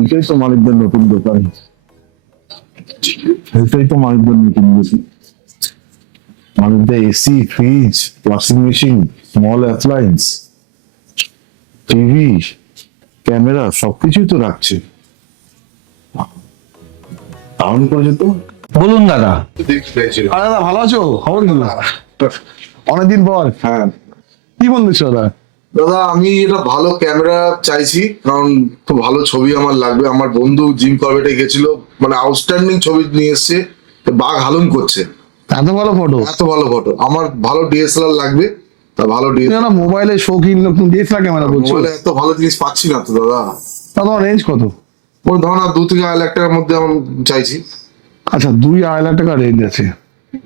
এইটাই তো মালিকদের নতুন দোকান, এটাই তো মালিকদের নতুন দোকান। মালিকদের AC, fridge, washing machine, small appliance, TV, camera সবকিছুই তো রাখছে। দারুণ করেছে তো। বলুন দাদা। আরে দাদা ভালো আছো? খবর কি? অনেকদিন পর। হ্যাঁ কি বলছো দাদা? দাদা, আমি এটা ভালো ক্যামেরা চাইছি, কারণ খুব ভালো ছবি আমার লাগবে। আমার বন্ধু জিম করবেটে গেছিল, মানে আউটস্ট্যান্ডিং ছবি নিয়ে এসছে, বাঘ হালুম করছে। এত ভালো ফটো? এত ভালো ফটো। আমার ভালো ডিএসএলআর লাগবে, তা ভালো ডিএসএলআর। মোবাইলে শৌখিন লোক, তুমি ডিএসএলআর ক্যামেরা বলছো? মোবাইলে এত ভালো জিনিস পাচ্ছি না তো দাদা। তোমার রেঞ্জ কত? ওই ধরো না, 2 থেকে 2.5 লাখ টাকার মধ্যে আমি চাইছি। আচ্ছা, 2-2.5 লাখ টাকা রেঞ্জ আছে।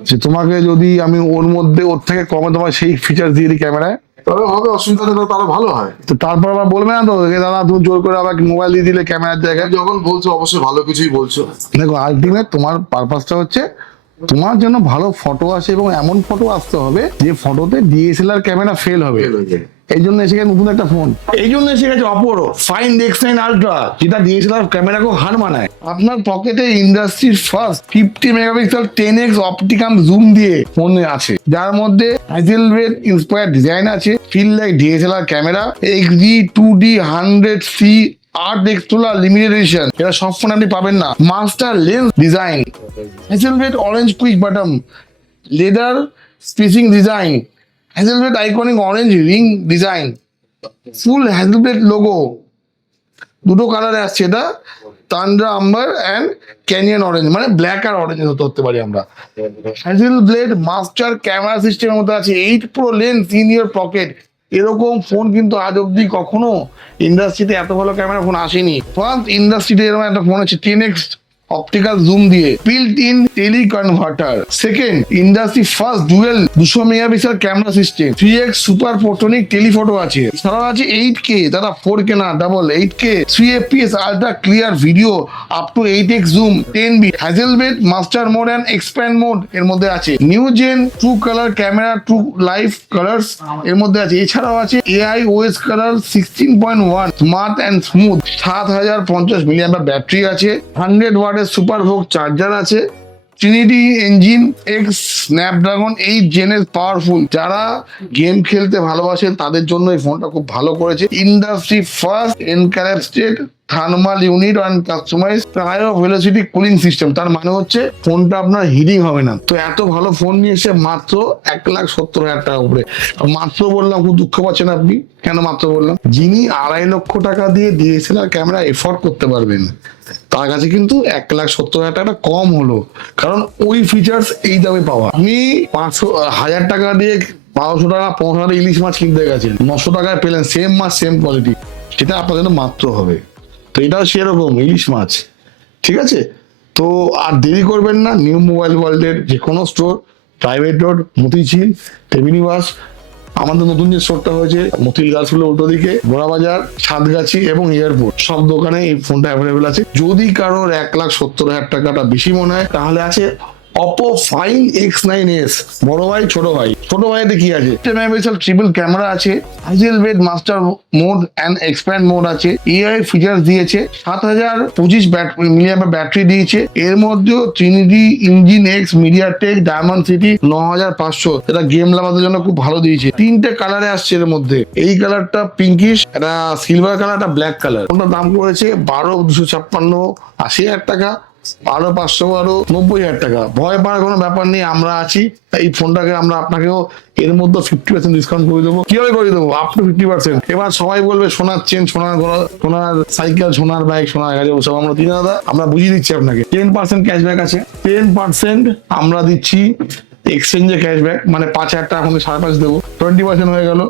যে তোমাকে যদি আমি ওর মধ্যে ওর থেকে কমে তোমার সেই ফিচার দিয়ে দিই ক্যামেরায়, তবে হবে, অসুবিধা নেই, তাহলে ভালো হয়। তো তারপর আবার বলবে না তো যে দাদা তুমি জোর করে আমাকে মোবাইল দিয়ে দিলে ক্যামেরার জায়গায়। যখন বলছো অবশ্যই ভালো কিছুই বলছো। দেখো, আলটিমেট তোমার পারপাসটা হচ্ছে তোমার জন্য ভালো ফটো আসে, এবং এমন ফটো আসতে হবে যে ফটোতে ডিএসএলআর ক্যামেরা ফেল হবে। Fail হয়ে যায়। এই জন্য এসে গেছে নতুন একটা ফোন, এই জন্য এসে গেছে অপোরো ফাইন X9 আলট্রা, যেটা ডিএসএলআর ক্যামেরাকেও হার মানায়। আপনার পকেটে ইন্ডাস্ট্রির first 50 megapixel 10x optical zoom দিয়ে ফোন আছে, যার মধ্যে হ্যাজেলব্লেড ইন্সপায়ার্ড ডিজাইন আছে, feel like DSLR camera, XD 2D 100C art explorer limited edition. এটা সব ফোন আপনি পাবেন না। Master lens design, Hasselblad orange quick button, leather spacing design, Hasselblad iconic orange ring design, full Hasselblad logo, দুটো কালারে আসছে এটা, তান্ড্রা আম্বার অ্যান্ড ক্যানিয়ন অরেঞ্জ, মানে ব্ল্যাক আর অরেঞ্জ ধরতে পারি আমরা। হ্যাজেলব্লেড মাস্টার ক্যামেরা সিস্টেমের মধ্যে আছে 8 pro lens in your pocket. এরকম ফোন কিন্তু আজ অব্দি কখনো ইন্ডাস্ট্রিতে এত ভালো ক্যামেরা ফোন আসেনি। ফার্স্ট ইন্ডাস্ট্রিতে এরকম একটা ফোন আছে 10x অপটিক্যাল জুম দিয়ে, built in teleconverter. Second, industry first dual 200 megapixel camera system, 3x super photonic telephoto আছে। এছাড়াও আছে 8K, দাদা 4K না, double 8K 3fps ultra clear video up to 8x zoom 10B, Hasselblad master mode and expand mode এর মধ্যে আছে। New gen true colour camera, true life colours এর মধ্যে আছে। এছাড়াও আছে AI OS colour 16.1 smart and smooth, 7050 milliampere battery আছে, 100 ওয়াটের সুপার ভোগ চার্জার আছে, ট্রিনিটি ইঞ্জিন এক্স স্ন্যাপড্রাগন 8 জেনের পাওয়ারফুল। যারা গেম খেলতে ভালোবাসেন তাদের জন্য এই ফোনটা খুব ভালো করেছে। Industry first encapsulated thermal unit and customise high velocity cooling system, তার মানে হচ্ছে ফোনটা আপনার হিটিং হবে না। তো এত ভালো ফোন নিয়ে এসে মাত্র 1,70,000 টাকা উপরে। মাত্র বললাম, খুব দুঃখ পাচ্ছেন আপনি? কেন মাত্র বললাম? যিনি 2.5 লক্ষ টাকা দিয়ে ডিএসএলআর ক্যামেরা এফোর্ড করতে পারবেন, তার কাছে কিন্তু 1,70,000 টাকা কম হলো, কারণ ওই ফিচার্স এই দামে পাওয়া। আপনি 500,000 টাকা দিয়ে 1200 টাকা 1500 টাকা ইলিশ মাছ কিনতে গেছেন, 900 টাকায় পেলেন সেম মাছ সেম কোয়ালিটি, সেটা আপনার জন্য মাত্র হবে। তো এটাও সেরকম ইলিশ মাছ, ঠিক আছে? তো আর দেরি করবেন না, নিউ মোবাইল ওয়ার্ল্ডের যে কোনো স্টোর, প্রাইভেট রোড, মতিঝিল, তেমিনিবাস, আমাদের নতুন যে স্টোরটা হয়েছে মতিল গাছগুলো উল্টো দিকে, গোড়াবাজার, সাতগাছি এবং এয়ারপোর্ট, সব দোকানে এই ফোনটা অ্যাভেলেবেল আছে। যদি কারোর 1,70,000 টাকাটা বেশি মনে হয়, তাহলে আছে অপো ফাইন X9s। বড় ভাই ছোট ভাই, ছোট ভাইতে কি আছে? 10 মেগাপিক্সেল ট্রিপল ক্যামেরা আছে, Hasselblad master mode and expand mode আছে, AI ফিচার্স দিয়েছে, 7025 মিলিঅ্যাম্পিয়ার ব্যাটারি দিয়েছে। এর মধ্যেও trinity engine X MediaTek Dimensity 9500, এটা গেম লাভারদের জন্য খুব ভালো দিয়েছে। 3টে কালারে আসছে এর মধ্যে, এই কালারটা পিঙ্কিশ, এটা সিলভার কালার, এটা ব্ল্যাক কালার। ফোনটার দাম পড়েছে 12,256 80,000 টাকা, 12,500 90,000 টাকা। ভয় পাওয়ার কোনো ব্যাপার নেই, আমরা আছি। এই ফোনটাকে আমরা আপনাকেও এর মধ্যে 50% ডিসকাউন্ট করে দেবো। কিভাবে করে দেবো? Up to 50%। এবার সবাই বলবে সোনার চেন, সোনার গলা, সোনার সাইকেল, সোনার বাইক, সোনার গাড়ি, সব আমরা দিই না দাদা, আমরা বুঝিয়ে দিচ্ছি আপনাকে। 10% ক্যাশব্যাক আছে, 10% আমরা দিচ্ছি এক্সচেঞ্জে ক্যাশব্যাক, মানে 5,000 টাকা এখন 5.5 দেবো, 20% হয়ে গেল।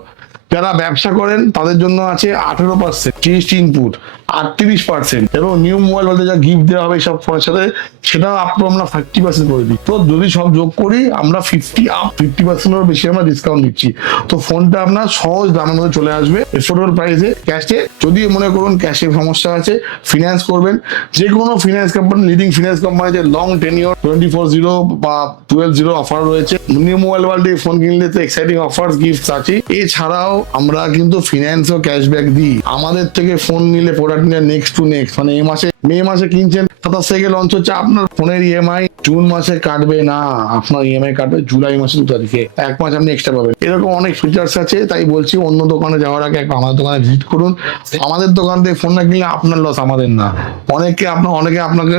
যারা ব্যবসা করেন তাদের জন্য আছে 18% জিএসটি ইনপুট, 38%, এবং নিউ মোবাইল বলতে যা গিফট দেওয়া হবে সব ফোনের সাথে, সেটাও আপনি আমরা 50% করে দিই। তো যদি সব যোগ করি আমরা 50% বেশি আমরা ডিসকাউন্ট দিচ্ছি। তো ফোনটা আপনার সহজ দামের মধ্যে চলে আসবে, এফোর্ডেবল প্রাইসে, ক্যাশে। যদি মনে করুন ক্যাশের সমস্যা আছে, ফিনান্স করবেন, যে কোনো ফিনান্স কোম্পানি, লিডিং ফিনান্স কোম্পানিতে লং টেনিওর 24/0 বা 12/0 অফার রয়েছে। নিউ মোবাইল ওয়ার্ল্ডে ফোন কিনলে তো এক্সাইটিং অফার গিফট আছে। এছাড়াও আমরা কিন্তু ফিনান্স ও ক্যাশব্যাক দিই। আমাদের থেকে ফোন নিলে প্রোডাক্ট প্রোডাক্ট নিয়ে নেক্সট টু নেক্সট, মানে এই মাসে মে মাসে কিনছেন 27 থেকে লঞ্চ হচ্ছে, আপনার ফোনের ইএমআই জুন মাসে কাটবে না, আপনার ইএমআই কাটবে জুলাই মাসে 2 তারিখে, 1 মাস আপনি এক্সট্রা পাবেন। এরকম অনেক ফিচার্স আছে, তাই বলছি অন্য দোকানে যাওয়ার আগে একবার আমাদের দোকানে ভিজিট করুন। আমাদের দোকান থেকে ফোন না কিনলে আপনার লস, আমাদের না। অনেকে আপনাকে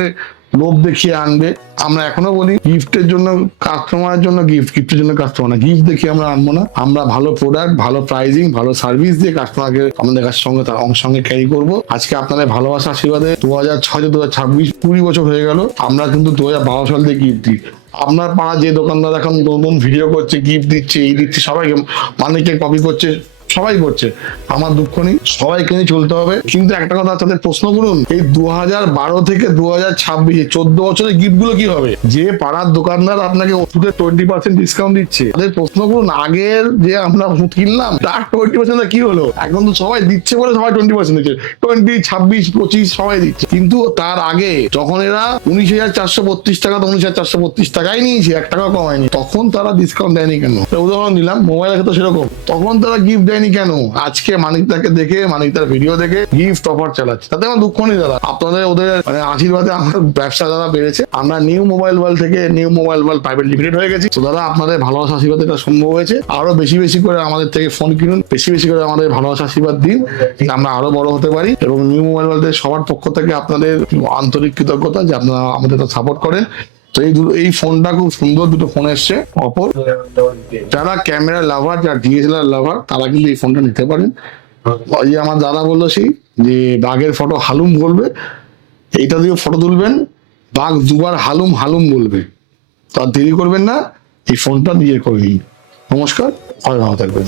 লোভ দেখিয়ে আনবে। আমরা এখনো বলি গিফটের জন্য কাস্টমারের জন্য গিফটের জন্য কাস্টমার না, গিফট দেখিয়ে আমরা আনবো না। আমরা ভালো প্রোডাক্ট, ভালো প্রাইজিং, ভালো সার্ভিস দিয়ে কাস্টমারকে আমাদের কাছে সঙ্গে ক্যারি করবো। আজকে আপনাদের ভালোবাসা আশীর্বাদে 2006 2026 20 বছর হয়ে গেল, আমরা কিন্তু 2012 সাল থেকে গিফট দিই। আপনার পাড়া যে দোকানদার এখন নতুন ভিডিও করছে, গিফট দিচ্ছে, এই দিচ্ছে, সবাইকে মানিককে কপি করছে, সবাই করছে, আমার দুঃখ নেই, সবাইকে নিয়ে চলতে হবে। কিন্তু একটা কথা তাদের প্রশ্ন করুন, এই 2012 থেকে 2026 14 বছরের গিফট গুলো কি হবে? যে পাড়ার দোকানদার আপনাকে ওষুধে 20% ডিসকাউন্ট দিচ্ছে, তাদের প্রশ্ন করুন আগের যে আমরা ওষুধ কিনলাম তার 20% কি হলো? এখন তো সবাই দিচ্ছে বলে সবাই 20% দিচ্ছে, 20, 26, 25 সবাই দিচ্ছে। কিন্তু তার আগে যখন এরা 19,432 টাকা তো 19,432 টাকাই নিয়েছে, 1 টাকাও কমায়নি, তখন তারা ডিসকাউন্ট দেয়নি কেন? উদাহরণ দিলাম, মোবাইলের ক্ষেত্রে সেরকম, তখন তারা গিফট দেয়নি কেন? আজকে মানিকদাকে দেখে, মানিকদার ভিডিও দেখে গিফট অফার চালাচ্ছে, তাতে আমার দুঃখ নেই দাদা। আপনাদের ওদের মানে আশীর্বাদে আমার ব্যবসা দাদা বেড়েছে। আমরা নিউ মোবাইল ওয়ার্ল্ড থেকে new mobile world private limited হয়ে গেছি। তো দাদা আপনাদের ভালোবাসা আশীর্বাদে এটা সম্ভব হয়েছে। আরো বেশি বেশি করে আমাদের থেকে ফোন কিনুন, বেশি বেশি করে আমাদের ভালোবাসা আশীর্বাদ দিন, আমরা আরো বড় হতে পারি। এবং নিউ মোবাইল ওয়ার্ল্ডের সবার পক্ষ থেকে আপনাদের আন্তরিক কৃতজ্ঞতা যে আপনারা আমাদের সাপোর্ট করেন। তো এই ফোনটা খুব সুন্দর, দুটো ফোন এসছে অপর। যারা ক্যামেরা লাভার, যারা ডিএসএলআর লাভার, তারা কিন্তু এই ফোনটা নিতে পারেন। ওই যে আমার দাদা বললো সেই যে বাঘের ফটো হালুম বলবে, এইটা দিয়ে ফটো তুলবেন, বাঘ দুবার হালুম হালুম বলবে। তো আর দেরি করবেন না, এই ফোনটা দিয়ে করে দিন। নমস্কার, ভালো থাকবেন।